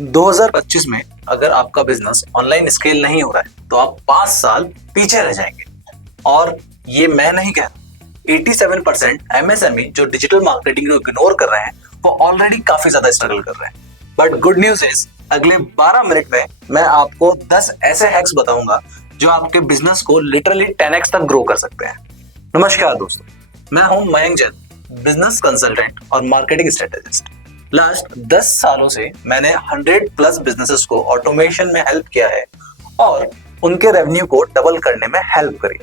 2025 में अगर आपका बिजनेस ऑनलाइन स्केल नहीं हो रहा है तो आप 5 साल पीछे रह जाएंगे। और ये मैं नहीं कह रहा, 87% एमएसएमई जो डिजिटल मार्केटिंग को इग्नोर कर रहे हैं वो ऑलरेडी काफी ज्यादा स्ट्रगल कर रहे हैं। बट गुड न्यूज इज अगले 12 मिनट में मैं आपको 10 ऐसे हैक्स बताऊंगा जो आपके बिजनेस को लिटरली 10x तक ग्रो कर सकते हैं। नमस्कार दोस्तों, मैं हूं मयंक जैन, बिजनेस कंसल्टेंट और मार्केटिंग स्ट्रेटेजिस्ट। लास्ट 10 सालों से मैंने 100+ बिजनेसेस को ऑटोमेशन में हेल्प किया है और उनके रेवेन्यू को डबल करने में हेल्प करी।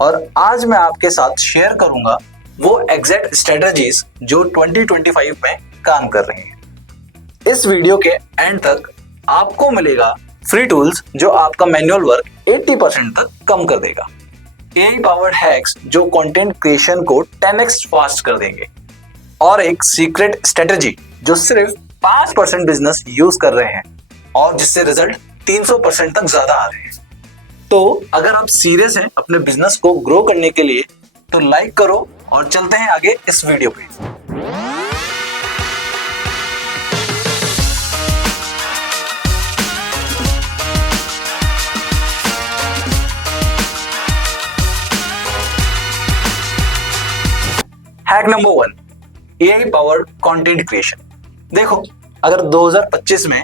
और आज मैं आपके साथ शेयर करूंगा वो एग्जैक्ट स्ट्रेटजीज जो 2025 में काम कर रही हैं। इस वीडियो के एंड तक आपको मिलेगा फ्री टूल्स जो आपका मैनुअल वर्क 80% तक कम कर देगा, AI पावर्ड हैक्स जो कंटेंट क्रिएशन को 10x फास्ट कर देंगे, और एक सीक्रेट स्ट्रेटजी जो सिर्फ 5% बिजनेस यूज कर रहे हैं और जिससे रिजल्ट 300% तक ज्यादा आ रहे हैं। तो अगर आप सीरियस हैं अपने बिजनेस को ग्रो करने के लिए तो लाइक करो और चलते हैं आगे इस वीडियो पे। Hack number 1, AI powered content creation. देखो, अगर 2025 में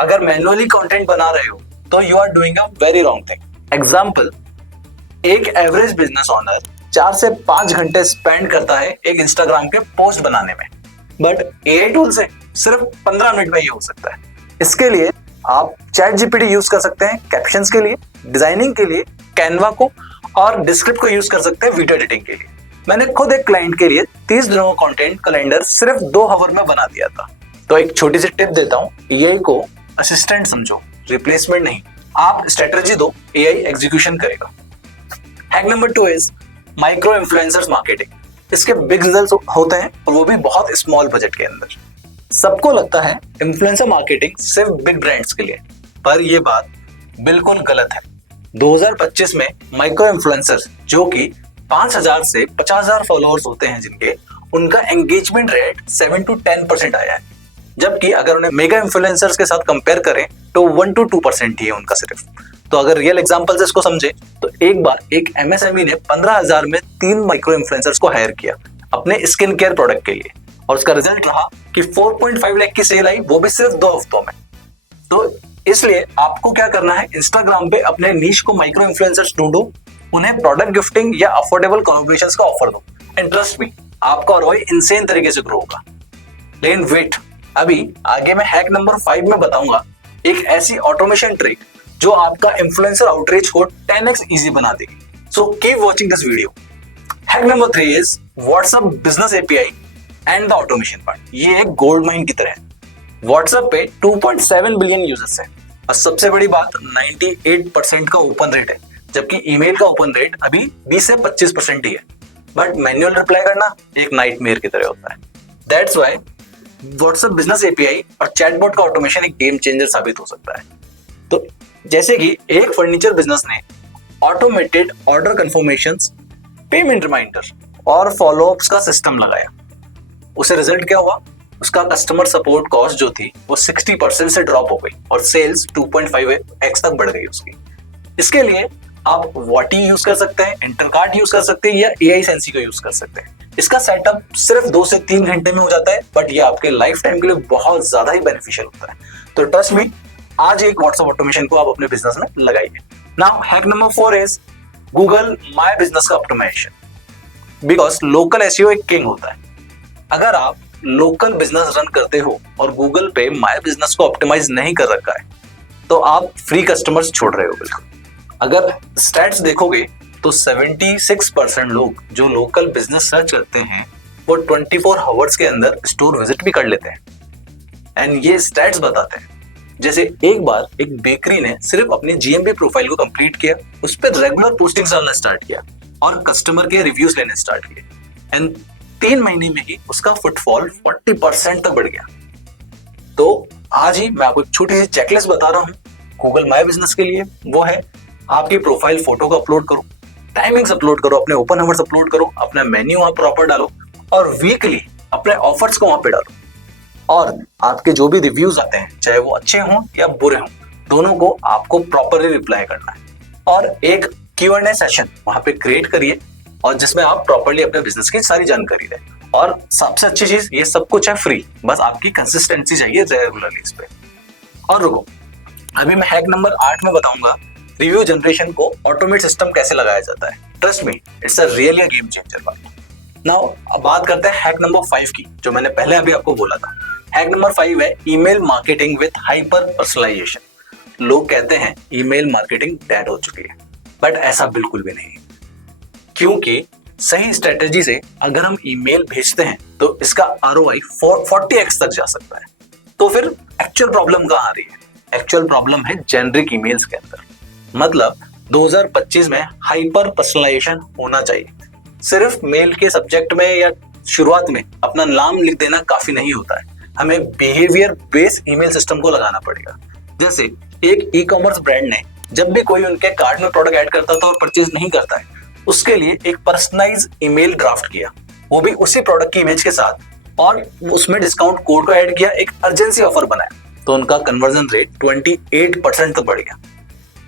अगर मैन्युअली कंटेंट बना रहे हो तो you are doing a very wrong thing. Example, एक एवरेज बिजनेस ओनर 4 से 5 घंटे स्पेंड करता है एक इंस्टाग्राम के पोस्ट बनाने में, बट AI टूल से सिर्फ 15 मिनट में ये हो सकता है। इसके लिए आप चैट जीपीटी यूज कर सकते हैं कैप्शंस के लिए, डिजाइनिंग के लिए कैनवा को, और डिस्क्रिप्ट को यूज कर सकते हैं वीडियो एडिटिंग के लिए। मैंने खुद एक क्लाइंट के लिए 30 दिनों का कंटेंट कैलेंडर सिर्फ 2 आवर में बना दिया था। तो एक छोटी सी टिप देता हूँ, AI को असिस्टेंट समझो, रिप्लेसमेंट नहीं। आप स्ट्रेटजी दो, AI एग्जीक्यूशन करेगा। Hack number 2 is micro influencers marketing. इसके बिग रिजल्ट्स होते हैं और वो भी बहुत स्मॉल बजट के अंदर। सबको लगता है इन्फ्लुएंसर मार्केटिंग सिर्फ बिग ब्रांड्स के लिए, पर यह बात बिल्कुल गलत है। 2025 में माइक्रो इन्फ्लुएंसर्स जो कि 5,000 से 50,000 फॉलोअर्स होते हैं जिनके, उनका एंगेजमेंट रेट 7 to 10% आया है, जबकि अगर उन्हें मेगा इन्फ्लुएंसर्स के साथ कंपेयर करें तो 1 to 2% ही है उनका सिर्फ। तो अगर रियल एग्जांपल से इसको समझे तो एक बार एक एमएसएमई ने 15,000 में 3 माइक्रो इन्फ्लुएंसर्स को हायर किया अपने स्किन केयर प्रोडक्ट के लिए, और उसका रिजल्ट रहा कि 4.5 लाख की सेल आई, वो भी सिर्फ 2 हफ्तों में। तो इसलिए आपको क्या करना है, इंस्टाग्राम पे अपने नीश को माइक्रो इन्फ्लुएंसर्स ढूंढो, उन्हें प्रोडक्ट गिफ्टिंग या अफोर्डेबल कोलैबोरेशंस का ऑफर दो, एंड ट्रस्ट मी, आपका ROI इंसेन तरीके से ग्रो होगा। लेकिन वेट, अभी आगे मैं हैक नंबर 5 में बताऊंगा एक ऐसी ऑटोमेशन ट्रिक जो आपका इन्फ्लुएंसर आउटरीच को 10x इजी बना देगी। So keep watching this video. Hack number 3 is WhatsApp business API and the automation part. ये एक गोल्ड माइन की तरह है। व्हाट्सएप पे 2.7 बिलियन यूजर्स हैं और सबसे बड़ी बात 98% का ओपन रेट है, जबकि ईमेल का ओपन रेट अभी 20 से 25% ही है। बट मैन्युअल रिप्लाई करना एक नाइटमेयर की तरह होता है। That's why WhatsApp business API और चैटबॉट का ऑटोमेशन एक गेम चेंजर साबित हो सकता है। तो जैसे कि एक फर्नीचर बिजनेस ने automated order confirmations, payment reminder और फॉलोअप्स का सिस्टम लगाया, उसे रिजल्ट क्या हुआ, उसका कस्टमर सपोर्ट कॉस्ट जो थी वो 60% से ड्रॉप हो गई और सेल्स 2.5x तक बढ़ गई उसकी। इसके लिए आप Wati यूज कर सकते हैं, इंटरकार्ट यूज कर सकते हैं या AI सेंसी को यूज कर सकते हैं। इसका सेटअप सिर्फ 2 से 3 घंटे में हो जाता है, बट ये आपके लाइफ टाइम के लिए बहुत ज्यादा ही बेनिफिशियल होता है। तो ट्रस्ट मी, आज एक व्हाट्सएप ऑटोमेशन को आप अपने बिजनेस में लगाइए। Now hack number 4 is Google my business का ऑप्टिमाइजेशन, बिकॉज लोकल SEO एक किंग होता है। अगर आप लोकल बिजनेस रन करते हो और गूगल पे माय बिजनेस को ऑप्टिमाइज नहीं कर रखा है तो आप फ्री कस्टमर्स छोड़ रहे हो बिल्कुल। अगर स्टैट्स देखोगे तो 76% लोग जो लोकल बिजनेस सर्च करते हैं वो 24 आवर्स के अंदर स्टोर विजिट भी कर लेते हैं। एंड ये स्टैट्स बताते हैं, जैसे एक बार एक बेकरी ने सिर्फ अपने GMB प्रोफाइल को कंप्लीट किया, उस पर रेगुलर पोस्टिंग्स डालना स्टार्ट किया और कस्टमर के रिव्यूज लेने स्टार्ट किए, एंड 3 महीने में ही उसका फुटफॉल 40% तक बढ़ गया। तो आज ही मैं आपको एक छोटी सी चेकलिस्ट बता रहा हूँ गूगल माय बिजनेस के लिए। वो है, आपकी प्रोफाइल फोटो को अपलोड करो, टाइमिंग्स अपलोड करो, अपने ओपन आवर्स अपलोड करो, अपना मेन्यू वहां प्रॉपर डालो और वीकली अपने ऑफर्स को वहां पे डालो। और आपके जो भी रिव्यूज आते हैं, चाहे वो अच्छे हों या बुरे हों, दोनों को आपको प्रॉपरली रिप्लाई करना है। और एक Q&A सेशन वहां पे क्रिएट करिए और जिसमें आप प्रॉपरली अपने बिजनेस की सारी जानकारी दें। और सबसे अच्छी चीज, ये सब कुछ है फ्री, बस आपकी कंसिस्टेंसी चाहिए रेगुलरली इस पे। और रुको, अभी मैं हैक नंबर 8 में बताऊंगा रिव्यू जनरेशन को ऑटोमेट सिस्टम कैसे लगाया जाता है। Trust me, it's a really game changer बात। नाउ अब बात करते हैं हैक नंबर 5 की, जो मैंने पहले अभी आपको बोला था। हैक नंबर 5 है email marketing with hyper personalization. लोग कहते हैं ईमेल मार्केटिंग डेड हो चुकी है, बट ऐसा बिल्कुल भी नहीं है, क्योंकि सही स्ट्रेटेजी से अगर हम ईमेल भेजते हैं तो इसका ROI 40x तक जा सकता है। तो फिर एक्चुअल प्रॉब्लम कहाँ आ रही है? एक्चुअल प्रॉब्लम है जेनरिक ईमेल्स के अंदर। मतलब 2025 में हाइपर पर्सनलाइजेशन होना चाहिए। सिर्फ मेल के सब्जेक्ट में या शुरुआत में अपना नाम लिख देना काफी नहीं होता है, हमें बिहेवियर बेस्ड ईमेल सिस्टम को लगाना पड़ेगा। जैसे एक ई-कॉमर्स ब्रांड ने जब भी कोई उनके कार्ट में प्रोडक्ट ऐड करता था और परचेज नहीं करता है, उसके लिए एक पर्सनलाइज ईमेल ड्राफ्ट किया, वो भी उसी प्रोडक्ट की इमेज के साथ, और उसमें डिस्काउंट कोड को ऐड किया, एक अर्जेंसी ऑफर बनाया, तो उनका कन्वर्जन रेट 28% तक बढ़ गया।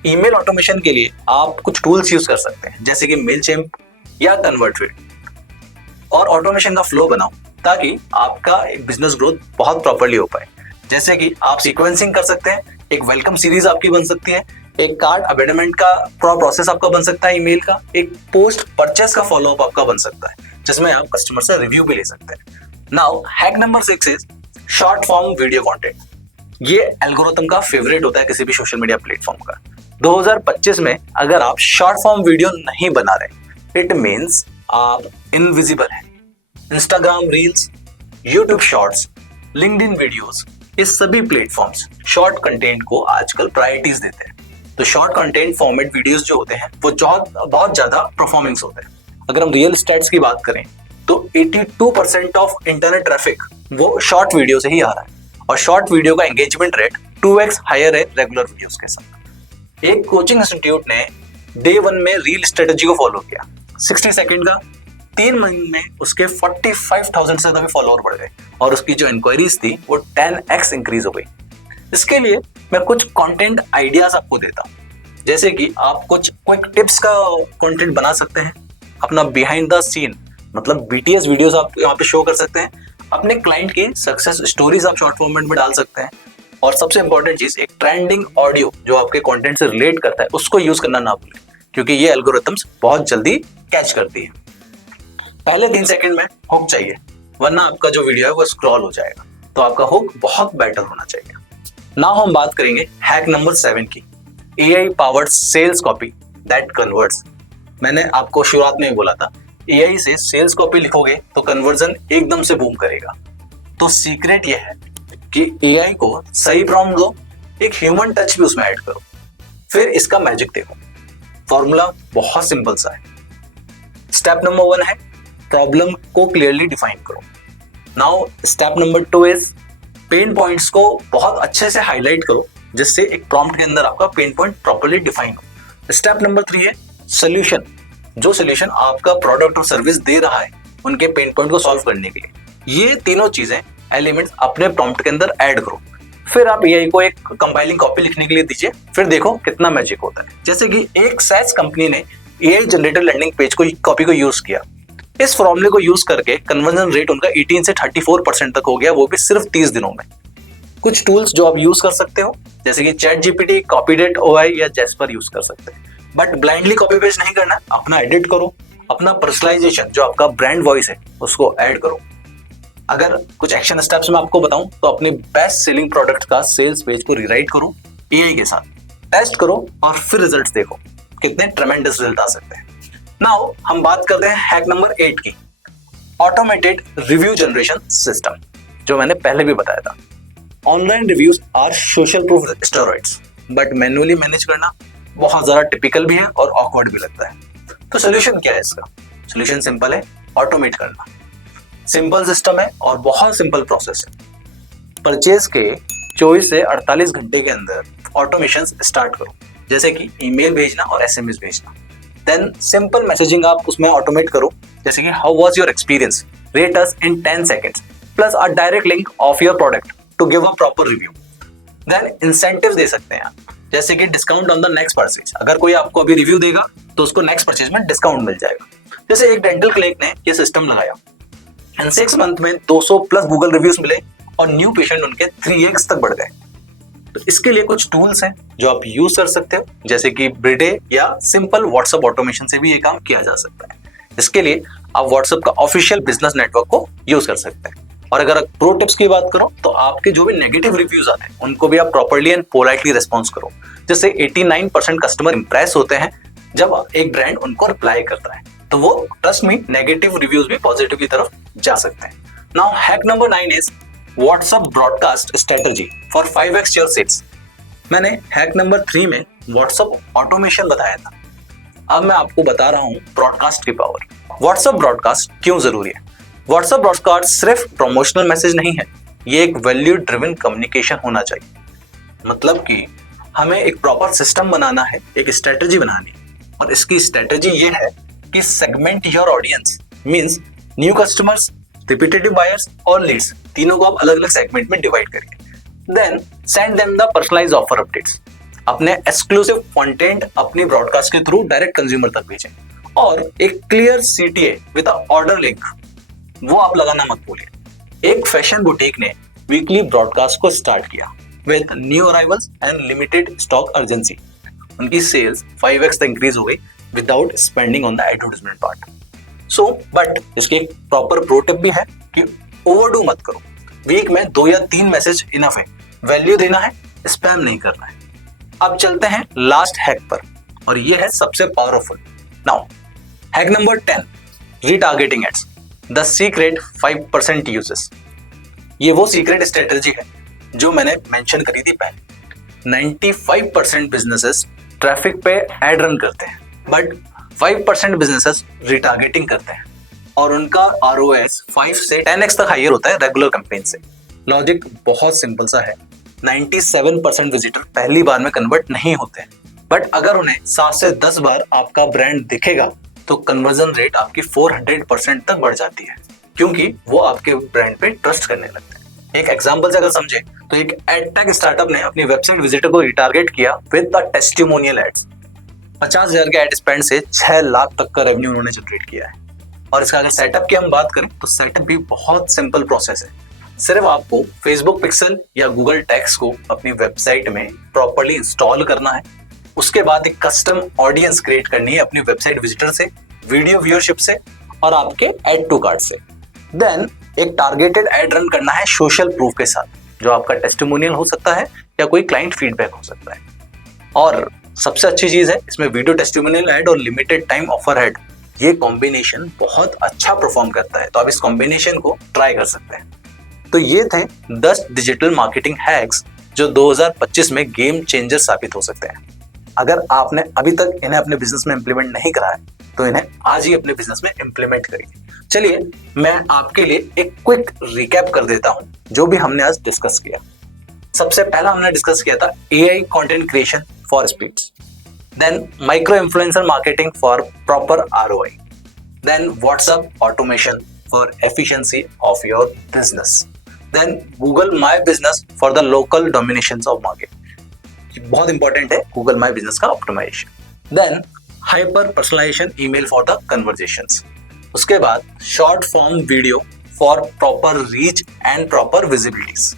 ईमेल ऑटोमेशन के लिए आप कुछ टूल्स यूज कर सकते हैं, जैसे कि मेलचिम्प या कन्वर्टविट, और ऑटोमेशन का फ्लो बनाओ ताकि आपका बिजनेस ग्रोथ बहुत प्रॉपर्ली हो पाए। जैसे कि आप सीक्वेंसिंग कर सकते हैं, एक वेलकम सीरीज आपकी बन सकती है, एक कार्ड अबेंडमेंट का प्रोसेस आपका बन सकता है ईमेल का, एक पोस्ट परचेस का फॉलोअप आपका बन सकता है, जिसमें आप कस्टमर से रिव्यू भी ले सकते हैं। Now hack number 6 is short form video content. ये एल्गोरिथम का फेवरेट होता है किसी भी सोशल मीडिया प्लेटफॉर्म का। 2025 में अगर आप शॉर्ट फॉर्म वीडियो नहीं बना रहे, इट मीन्स आप इनविजिबल हैं। Instagram reels, YouTube shorts, LinkedIn videos, ये सभी प्लेटफॉर्म्स शॉर्ट कंटेंट को आजकल प्रायोरिटीज देते हैं। तो शॉर्ट कंटेंट फॉर्मेट वीडियोस जो होते हैं वो बहुत ज्यादा परफॉर्मेंस होते हैं। अगर हम रियल स्टैट्स की बात करें तो 82% ऑफ इंटरनेट ट्रैफिक वो शॉर्ट वीडियो से ही आ रहा है, और शॉर्ट वीडियो का एंगेजमेंट रेट 2x हायर है रेगुलर वीडियोस के साथ। एक कोचिंग इंस्टीट्यूट ने डे 1 में रील स्ट्रेटेजी को फॉलो किया, 60 सेकंड का, 3 महीने में उसके 45,000 से ज्यादा फॉलोअर बढ़ गए, और उसकी जो इंक्वायरीज थी वो 10x इंक्रीज हो गई। इसके लिए मैं कुछ कंटेंट आइडियाज आपको देता हूँ, जैसे कि आप कुछ क्विक टिप्स का कंटेंट बना सकते हैं, अपना बिहाइंड द सीन मतलब BTS वीडियोस आप यहाँ पे शो कर सकते हैं, अपने क्लाइंट की सक्सेस स्टोरीज आप शॉर्ट फॉर्मेट में डाल सकते हैं, और सबसे इंपॉर्टेंट चीज, एक ट्रेंडिंग ऑडियो जो आपके कंटेंट से रिलेट करता है उसको यूज करना ना भूलें, क्योंकि ये एल्गोरिथम्स बहुत जल्दी कैच करती है। पहले 3 सेकंड में हुक चाहिए, वरना आपका जो वीडियो है वो स्क्रॉल हो जाएगा। तो आपका हुक बहुत बेटर होना चाहिए। नाउ हम बात करेंगे हैक नंबर 7 की, AI powered sales copy that converts. मैंने आपको शुरुआत में ही बोला था, AI से सेल्स कॉपी लिखोगे तो कन्वर्जन एकदम से बूम करेगा। तो सीक्रेट ये है कि AI को सही प्रॉम्प्ट दो, एक ह्यूमन टच भी उसमें ऐड करो, फिर इसका मैजिक देखो। फॉर्मूला बहुत सिंपल सा है। स्टेप नंबर 1 है प्रॉब्लम को क्लियरली डिफाइन करो। Now step number 2 is pen points को बहुत अच्छे से हाईलाइट करो, जिससे एक प्रॉम्प्ट के अंदर आपका पेन पॉइंट प्रॉपर्ली डिफाइन हो। स्टेप नंबर 3 है सोल्यूशन, जो सोल्यूशन आपका प्रोडक्ट और सर्विस दे रहा है उनके पेन पॉइंट को सॉल्व करने के लिए। ये तीनों चीजें एलिमेंट्स अपने प्रॉम्प्ट के अंदर ऐड करो, फिर आप AI को एक कंपाइलिंग कॉपी लिखने के लिए दीजिए, फिर देखो कितना मैजिक होता है। जैसे कि एक SaaS कंपनी ने AI जनरेटेड लैंडिंग पेज को कॉपी को यूज किया। इस फॉर्मूले को यूज करके कन्वर्जन रेट उनका 18 से 34% तक हो गया, वो भी सिर्फ 30 दिनों में। कुछ टूल्स जो आप यूज कर सकते हो, जैसे कि ChatGPT, Copydate OI या Jasper यूज कर सकते हैं, बट ब्लाइंडली कॉपी पेस्ट नहीं करना, अपना एडिट करो, अपना पर्सनलाइजेशन जो आपका ब्रांड वॉइस है उसको ऐड करो। अगर कुछ एक्शन स्टेप्स मैं आपको बताऊं तो अपने बेस्ट सेलिंग प्रोडक्ट का सेल्स पेज को रीराइट करो AI के साथ, टेस्ट करो और फिर रिजल्ट्स देखो, कितने ट्रेमेंडस रिजल्ट आ सकते हैं। नाउ हम बात करते हैं हैक नंबर 8 की, ऑटोमेटेड रिव्यू जनरेशन सिस्टम, जो मैंने पहले भी बताया था। Online reviews are social proof steroids, but manually manage करना बहुत ज्यादा टिपिकल भी है और ऑकवर्ड भी लगता है। तो सोल्यूशन क्या है इसका? सोल्यूशन सिंपल है, ऑटोमेट करना। सिंपल सिस्टम है और बहुत सिंपल प्रोसेस है। परचेज के 24 से 48 घंटे के अंदर ऑटोमेशन स्टार्ट करो, जैसे कि ईमेल भेजना और SMS भेजना। देन सिंपल मैसेजिंग आप उसमें ऑटोमेट करो, जैसे कि how was your experience, rate us in 10 seconds, plus a direct link of your product to give a proper review. Then incentive दे सकते हैं आप, जैसे कि discount on the next purchase. अगर कोई आपको अभी रिव्यू देगा तो उसको नेक्स्ट परचेज में डिस्काउंट मिल जाएगा। जैसे एक डेंटल क्लिनिक ने ये सिस्टम लगाया एंड 6 मंथ में 200 प्लस गूगल रिव्यूज मिले और न्यू पेशेंट उनके 3x तक बढ़ गए। तो इसके लिए कुछ टूल्स हैं जो आप यूज कर सकते हो, जैसे कि ब्रिडे या सिंपल व्हाट्सएप ऑटोमेशन से भी ये काम किया जा सकता है। इसके लिए आप व्हाट्सएप का ऑफिशियल बिजनेस नेटवर्क को यूज कर सकते हैं। और अगर प्रो टिप्स की बात करो तो आपके जो भी नेगेटिव रिव्यूज आते हैं उनको भी आप प्रॉपर्ली एंड पोलाइटली रिस्पॉन्स करो। जैसे 89% कस्टमर इंप्रेस होते हैं जब एक ब्रांड उनको रिप्लाई करता है, तो वो ट्रस्ट मी नेगेटिव रिव्यूज भी पॉजिटिव की तरफ जा सकते हैं। Now hack number 9 is WhatsApp broadcast strategy for 5x your sales. मैंने हैक नंबर 3 में व्हाट्सएप ऑटोमेशन बताया था, अब मैं आपको बता रहा हूं ब्रॉडकास्ट की पावर। व्हाट्सएप ब्रॉडकास्ट क्यों जरूरी है? व्हाट्सएप ब्रॉडकास्ट सिर्फ प्रमोशनल मैसेज नहीं है, ये एक वैल्यू ड्रिवन कम्युनिकेशन होना चाहिए। मतलब कि हमें एक प्रॉपर सिस्टम बनाना है, एक स्ट्रेटजी बनानी है, और इसकी स्ट्रेटजी ये है कि segment your audience, means new customers, repetitive buyers और लीड्स, तीनों को आप अलग अलग सेगमेंट में डिवाइड करिए। Then send them the personalized offer updates. अपने एक्सक्लूसिव कंटेंट अपनी ब्रॉडकास्ट के थ्रू डायरेक्ट कंज्यूमर तक भेजें, और एक clear CTA with order link वो आप लगाना मत भूलिए। एक फैशन बुटीक ने वीकली ब्रॉडकास्ट को स्टार्ट किया with new arrivals and limited stock urgency. उनकी सेल्स 5x तक इंक्रीज हो गई without spending on the advertisement part. So but इसके एक प्रॉपर प्रो टिप भी है कि ओवरडू मत करो। वीक में 2 या 3 मैसेज इनफ है, वैल्यू देना है, स्पैम नहीं करना है। अब चलते हैं लास्ट हैक पर, और ये है सबसे powerful. Now hack number 10, retargeting ads, the secret 5% uses. ये वो सीक्रेट स्ट्रेटजी है जो मैंने मेंशन करी थी पहले। 95% बिजनेसेस ट्रैफिक पे एड रन करते हैं, बट 5% बिजनेसेस रिटारगेटिंग करते हैं, और उनका ROAS 5 से 10x तक हायर होता है रेगुलर कैंपेन से। लॉजिक बहुत सिंपल सा है। 97% विजिटर पहली बार में कन्वर्ट नहीं होते हैं, बट अगर उन्हें 7 से 10 बार आपका ब्रांड दिखेगा तो कन्वर्जन रेट आपकी 400% तक बढ़ जाती है, क्योंकि वो आपके ब्रांड पे ट्रस्ट करने लगते हैं। एक एग्जांपल से अगर समझे तो एक एडटेक स्टार्टअप ने अपनी वेबसाइट विजिटर को रिटारगेट किया विद द टेस्टिमोनियल एड्स। 50,000 के एड स्पेंड से 6 लाख तक का रेवेन्यू उन्होंने जनरेट किया है। और इसका अगर सेटअप की हम बात करें तो सेटअप भी बहुत सिंपल प्रोसेस है। सिर्फ आपको फेसबुक पिक्सल या गूगल टैग्स को अपनी वेबसाइट में प्रॉपर्ली इंस्टॉल करना है। उसके बाद एक कस्टम ऑडियंस क्रिएट करनी है अपनी वेबसाइट विजिटर से, वीडियो व्यूअरशिप से और आपके ऐड टू कार्ट से। देन एक टारगेटेड ऐड रन करना है सोशल प्रूफ के साथ, जो आपका टेस्टिमोनियल हो सकता है या कोई क्लाइंट फीडबैक हो सकता है। और सबसे अच्छी चीज है इसमें वीडियो टेस्टिमोनियल ऐड और लिमिटेड टाइम ऑफर ऐड, ये कॉम्बिनेशन बहुत अच्छा परफॉर्म करता है, तो आप इस कॉम्बिनेशन को ट्राई कर सकते हैं। तो ये थे 10 डिजिटल मार्केटिंग हैक्स जो 2025 में गेम चेंजर साबित हो सकते हैं। अगर आपने अभी तक इन्हें अपने बिजनेस में इंप्लीमेंट नहीं करा है तो इन्हें आज ही अपने बिजनेस में इंप्लीमेंट करिए। चलिए मैं आपके लिए एक क्विक रिकैप कर देता हूं जो भी हमने आज डिस्कस किया। सबसे पहला हमने डिस्कस किया था AI content creation for speeds, then micro influencer marketing for proper ROI, then WhatsApp automation for efficiency of your business, then Google my business for the local dominations of market, बहुत important है Google my business का optimization, then hyper personalization email for the conversions, उसके बाद short form video for proper reach and proper visibilities,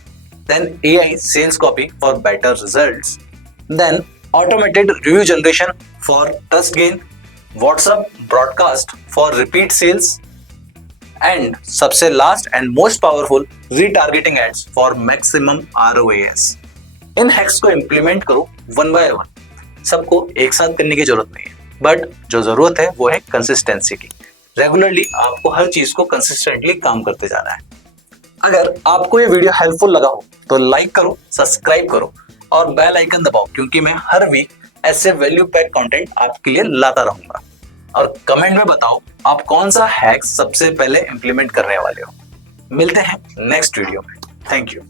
then AI sales copy for better results, then automated review generation for trust gain, WhatsApp broadcast for repeat sales, and सबसे last and most powerful retargeting ads for maximum ROAS। In hacks को implement करो one by one, सबको एक साथ करने की जरूरत नहीं है, बट जो जरूरत है वो है कंसिस्टेंसी की। रेगुलरली आपको हर चीज को कंसिस्टेंटली काम करते जाना है। अगर आपको ये वीडियो हेल्पफुल लगा हो तो लाइक करो, सब्सक्राइब करो और बेल आइकन दबाओ, क्योंकि मैं हर वीक ऐसे वैल्यू पैक कंटेंट आपके लिए लाता रहूंगा। और कमेंट में बताओ आप कौन सा हैक सबसे पहले इंप्लीमेंट करने वाले हो। मिलते हैं नेक्स्ट वीडियो में। Thank you.